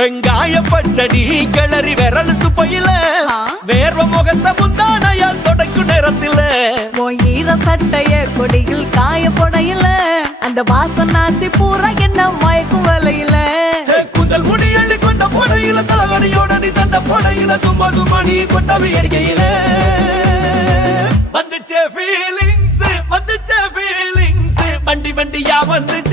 வெங்காய பச்சடி கிளறி விரல் சுப்பையில வேர்வ முகத்தை முந்தானையால் தொடக்கும் நேரத்தில ஈர சட்டைய கொடியில் காய பொடையில அந்த வாசனாசி பூரா என்ன மயக்கும் வலையில கூந்தல் முடி அள்ளி கொண்ட பொடையில தலகடியோட நீ சண்ட பொடையில சும்மா சும்மா நீ கொண்டவை அடிக்கையில வந்துச்சே ஃபீலிங்ஸ் வண்டி வண்டியா வந்துச்சே